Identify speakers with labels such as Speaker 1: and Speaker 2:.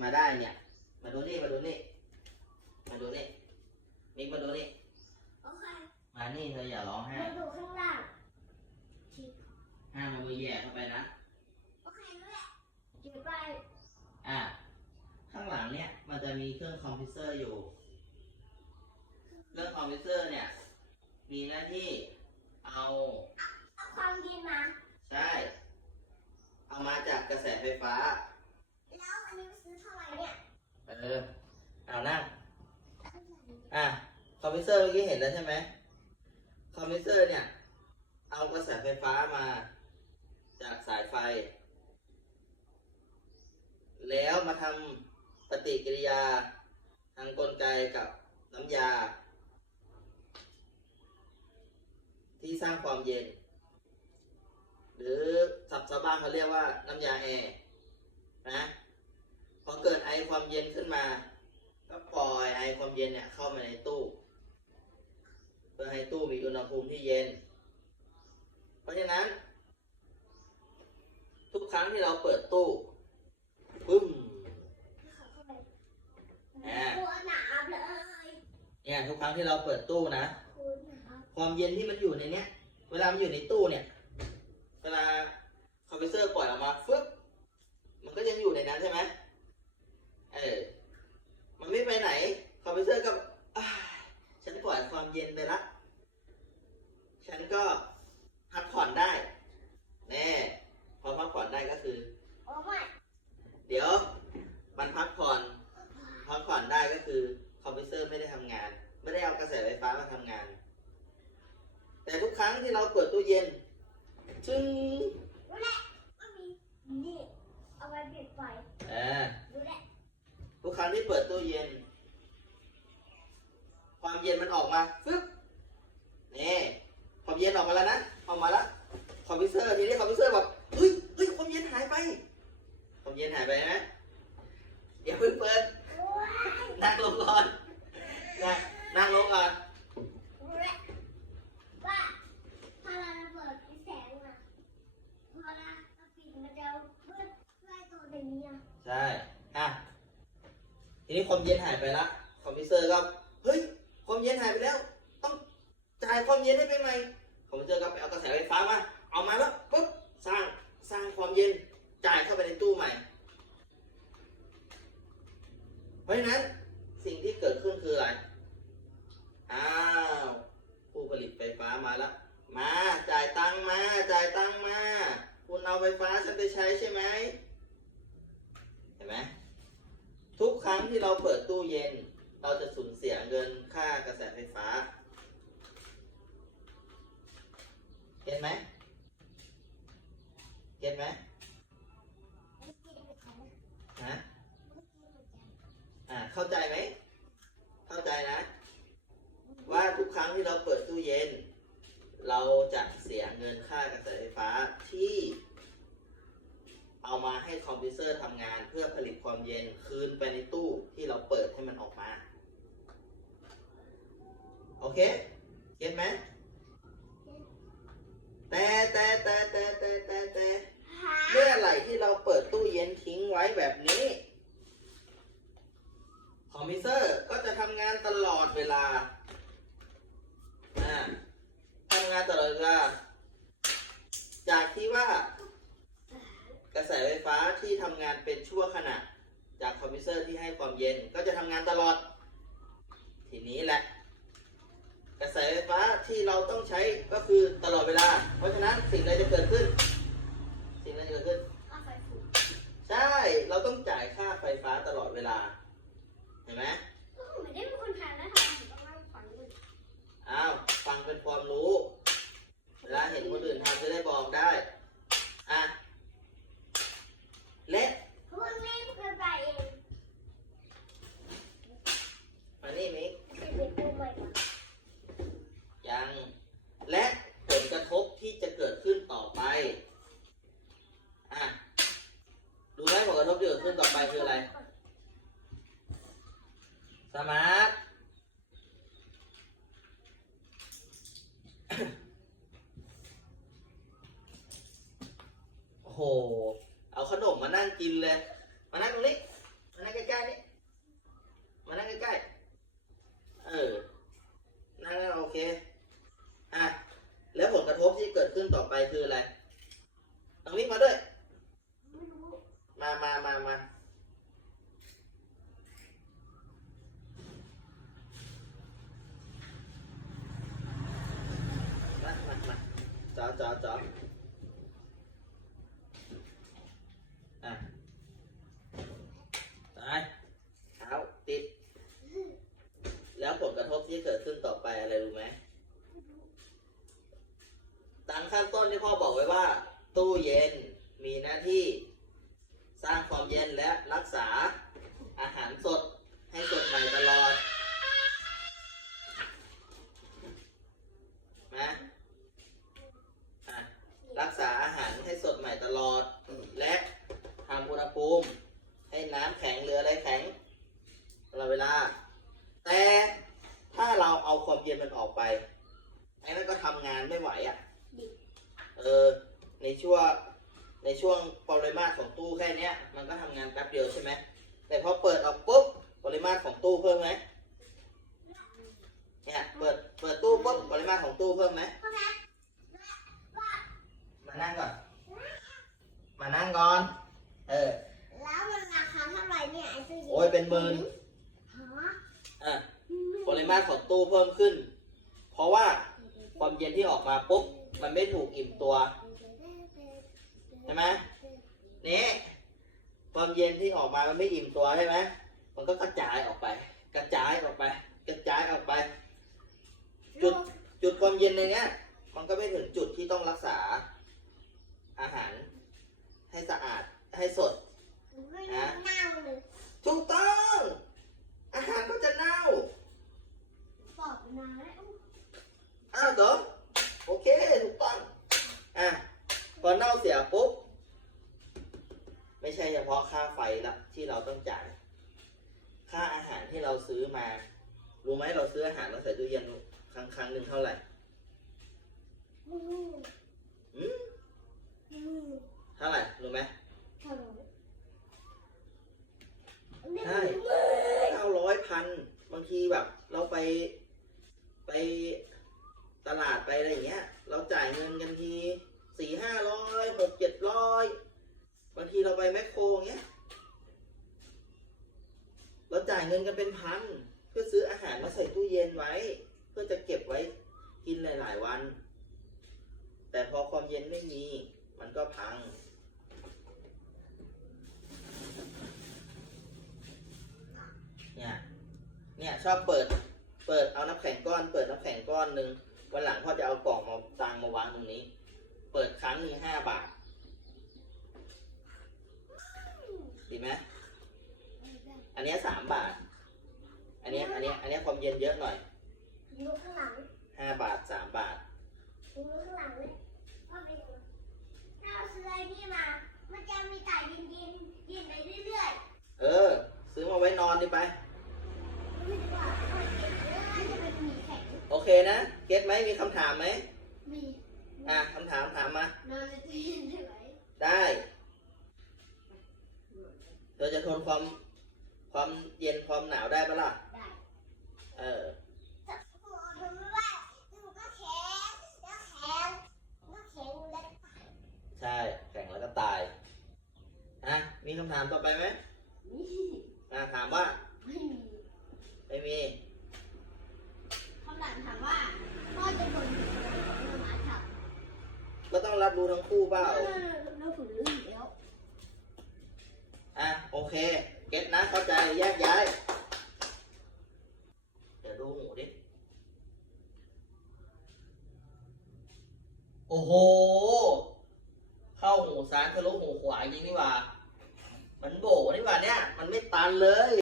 Speaker 1: มาได้เนี่ย มาดูนี่ มาดูนี่ มาดูนี่ มิกมาดูนี่
Speaker 2: โอเค
Speaker 1: มานี่เธออย่าร้องไห้
Speaker 2: มาดูข้างล่างจิบ
Speaker 1: ห้ามเอามือแหย่เข้าไปนะ
Speaker 2: โอเคนั่นแหละจิบไป
Speaker 1: อะ ข้างหลังเนี่ย มันจะมีเครื่องคอมพิวเตอร์อยู่ เครื่องคอมพิวเตอร์เนี่ย มีหน้าที่เอา
Speaker 2: เอาความเย็นมา
Speaker 1: ใช่ เอามาจากกระแสไฟฟ้า
Speaker 2: แล้วอันนี้ซื้อเท่าไหร่เนี่ย
Speaker 1: เออเอานั่งอะคอมพิวเตอร์เมื่อกี้เห็นแล้วใช่ไหมคอมพิวเตอร์เนี่ย เอากระแสไฟฟ้ามา จากสายไฟ แล้วมาทำปฏิกิริยา ทางกลไกกับน้ำยา ที่สร้างความเย็น หรือศัพท์ชาบ้านเขาเรียกว่าน้ำยาแอร์นะ อเกิดไอความเย็นขึ้นมา ก็ปล่อยไอความเย็นเนี่ยเข้ามาในตู้ เพื่อให้ตู้มีอุณหภูมิที่เย็น เพราะฉะนั้น ทุกครั้งที่เราเปิดตู้ปึ้ม
Speaker 2: เข้าไป
Speaker 1: อ่า
Speaker 2: ตัวหนาบเลย
Speaker 1: เนี่ยทุกครั้งที่เราเปิดตู้นะ
Speaker 2: ค
Speaker 1: วามเย็นที่มันอยู่ในเนี้ย เวลามันอยู่ในตู้เนี่ย เวลาคอมเพิวเตอร์ปล่อยออกมาฟึ๊บมันก็ยังอยู่ในนั้นใช่ไหมเออ มันไม่ไปไหน คอมพิวเตอร์ก็อ่าฉันปล่อยความเย็นไปละ ฉันก็พักผ่อนได้ แน่ พอพักผ่อนได้ก็คือ
Speaker 2: โอ้ไม่
Speaker 1: เดี๋ยว มันพักผ่อน พักผ่อน ได้ก็คือคอมพิวเตอร์ไม่ได้ทำงาน ไม่ได้เอากระแสไฟฟ้ามาทำงาน แต่ทุกครั้งที่เราเปิดตู้เย็นจึง
Speaker 2: รู้แหละว่ามีนี่เอาไว้ปิดไฟ
Speaker 1: เออ
Speaker 2: รู้แหละ
Speaker 1: ทุกครั้งที่เปิดตู้เย็น ความเย็นมันออกมาฟึบนี่ความเย็นออกมาแล้วนะออกมาแล้วคอมพิวเตอร์ทีนี้คอมพิวเตอร์แบบเฮ้ยเฮ้ยความเย็นหายไปความเย็นหายไปไหมเดี๋ยวเพิ่งเปิด
Speaker 2: โอ้ย
Speaker 1: นั่งลงก่อนนั่งนั่งลงก่อน
Speaker 2: รู้แหละว่าพอเราเปิดแสงมาพอเราปิดมันจะมืดไล่ตัวอย่างนี้อะ
Speaker 1: ใช่อะทีนี้ความเย็นหายไปละคอมพิวเตอร์ก็เฮ้ยความเย็นหายไปแล้ว ต้องจ่ายความเย็นให้ไปใหม่ คอมพิวเตอร์ก็ไปเอากระแสไฟฟ้ามา เอามาแล้วปุ๊บ สร้าง สร้างความเย็น จ่ายเข้าไปในตู้ใหม่ เพราะฉะนั้น สิ่งที่เกิดขึ้นคืออะไร อ้าว ผู้ผลิตไฟฟ้ามาแล้ว มา จ่ายตังค์มา จ่ายตังค์มา คุณเอาไฟฟ้าฉันไปใช้ใช่ไหม เห็นไหม ที่เราเปิดตู้เย็น เราจะสูญเสียเงินค่ากระแสไฟฟ้า เห็นไหมเห็นไหม
Speaker 2: ไม่กินไม่กิน
Speaker 1: ฮะอ่าเข้าใจไหม เข้าใจนะ ว่าทุกครั้งที่เราเปิดตู้เย็น เราจะเสียเงินค่ากระแสไฟฟ้าที่ เอามาให้คอมพิวเตอร์ทำงานเพื่อผลิตความเย็นคืนไปในตู้ที่เราเปิดให้มันออกมา โอเคเก็ตไหมแต่แต่แต่แต่แต่แต่แต่
Speaker 2: หา
Speaker 1: เมื่อไหร่ที่เราเปิดตู้เย็นทิ้งไว้แบบนี้ คอมพิวเตอร์ก็จะทำงานตลอดเวลาอ่าทำงานตลอดเวลา จากที่ว่า กระแสไฟฟ้าที่ทำงานเป็นชั่วขณะ จากคอมพิวเตอร์ที่ให้ความเย็นก็จะทำงานตลอด ทีนี้แหละ กระแสไฟฟ้าที่เราต้องใช้ก็คือตลอดเวลา เพราะฉะนั้นสิ่งใดจะเกิดขึ้น สิ่งนั้นจะเกิดขึ้น
Speaker 2: เอาไฟฟู
Speaker 1: ใช่ เราต้องจ่ายค่าไฟฟ้าตลอดเวลา เห็นไหม
Speaker 2: ไม่ได้เป็นคนทานนะทำถึงต้องนั่งฝันเลย
Speaker 1: อ้าว ฟังเป็นความรู้ เวลาเห็นคนอื่นทำจะได้บอกได้ อะ และ
Speaker 2: พวกนี้เกินไปเอง
Speaker 1: มานี่มิก
Speaker 2: จะเป็นตัวใหม่ก่อน
Speaker 1: ยัง และผลกระทบที่จะเกิดขึ้นต่อไป อะ ดูไหมผลกระทบที่เกิดขึ้นต่อไปคืออะไร สมาร์ทโอ้โห เอาขนมมานั่งกินเลย มานั่งตรงนี้ มานั่งใกล้ๆนี้ จอจอจออะตายเอาติด แล้วผลกระทบที่เกิดขึ้นต่อไปอะไรรู้ไหมตามขั้นต้นที่พ่อบอกไว้ว่า ตู้เย็นมีหน้าที่ สร้างความเย็นและรักษาอาหารสดให้สดใหม่ตลอดนะ รักษาอาหารให้สดใหม่ตลอด และทำอุณหภูมิ ให้น้ำแข็งหรืออะไรแข็งตลอดเวลา แต่ถ้าเราเอาความเย็นมันออกไปไอ้นั่นก็ทำงานไม่ไหวอะ่ะเออในช่วงในช่วงปริมาตรของตู้แค่เนี้ย มันก็ทำงานแป๊บเดียวใช่ไหมแต่พอเปิดออกปุ๊บปริมาตรของตู้เพิ่มไหมเนี่ยเปิดเปิดตู้ปุ๊บปริมาตรของตู้เพิ่มไหม
Speaker 2: มา
Speaker 1: นั่งก่อน มานั่งก่อน เออ
Speaker 2: แล้วมันราคาเท่าไหร่เนี่ยไอ้ตู้เย็น
Speaker 1: โอ้ยเป็นหมื่น
Speaker 2: ฮะ
Speaker 1: อะปริมาตรของตู้เพิ่มขึ้น เพราะว่าความเย็นที่ออกมาปุ๊บ มันไม่ถูกอิ่มตัว ใช่ไหมนี่ความเย็นที่ออกมา มันไม่อิ่มตัวใช่ไหมมันก็กระจายออกไป กระจายออกไป กระจายออกไป จุด จุดความเย็นในเนี้ย มันก็ไม่ถึงจุดที่ต้องรักษา อาหาร ให้สะอาดให้สด
Speaker 2: ไม่ได้เน่าเลย
Speaker 1: ถูกต้อง อาหารก็จะเน่า
Speaker 2: ปอกน้ำแล้ว
Speaker 1: อ้าวเหรอโอเคถูกต้องอะพอเน่าเสียปุ๊บไม่ใช่เฉพาะค่าไฟละที่เราต้องจ่าย ค่าอาหารที่เราซื้อมารู้ไหมเราซื้ออาหารมาใส่ตู้เย็นครั้งครั้งหนึ่งเท่าไหร่
Speaker 2: อืม
Speaker 1: อืม
Speaker 2: อืม
Speaker 1: เท่าไหร่รู้ไหม
Speaker 2: เท่าไหร่
Speaker 1: ใช่เก้าร้อยพันบางทีแบบ เราไปไปตลาดไปอะไรอย่างเงี้ย เราจ่ายเงินกันทีสี่ห้าร้อยหกเจ็ดร้อยบางทีเราไปแมคโครอย่างเงี้ยเราจ่ายเงินกันเป็นพันเพื่อซื้ออาหารมาใส่ตู้เย็นไว้ เพื่อจะเก็บไว้กินหลาย ๆ วัน แต่พอความเย็นไม่มี มันก็พัง เนี่ย เนี่ยชอบเปิด เปิดเอาน้ำแข็งก้อน เปิดน้ำแข็งก้อนหนึ่งวันหลังพ่อจะเอากล่องมาตังมาวางตรงนี้ เปิดครั้งหนึ่งห้าบาท ดีไหมอันนี้สามบาท อันนี้ อันนี้ อันนี้ความเย็นเยอะหน่อย
Speaker 2: แข็ง
Speaker 1: โอเคนะ เก็ตไหมมีคำถามไหม
Speaker 2: มี
Speaker 1: อะคำถามถามมา
Speaker 2: นอนในตู้เย็นได้ไหม
Speaker 1: ได้ เธอจะทนความความเย็นความหนาวได้ปะล่ะ
Speaker 2: ได้
Speaker 1: เออ
Speaker 2: แต่หนูทนไม่ได้หนูก็แข็งแล้วแข็งแล้วแข็งแล้ว
Speaker 1: ใช่ แข่งแล้วก็ตายอะมีคำถามต่อไปไหม
Speaker 2: นี่
Speaker 1: อะถามว่า
Speaker 2: ไม่มี
Speaker 1: ไม่มี
Speaker 2: คำถามถามว่าพ่อจะบ่นหนูไหมหมาขับ
Speaker 1: ก็ต้องรับรู้ทั้งคู่เปล่า
Speaker 2: เราฝึกรู้อยู่แล้ว
Speaker 1: อะโอเค เก็ตนะเข้าใจแยกย้าย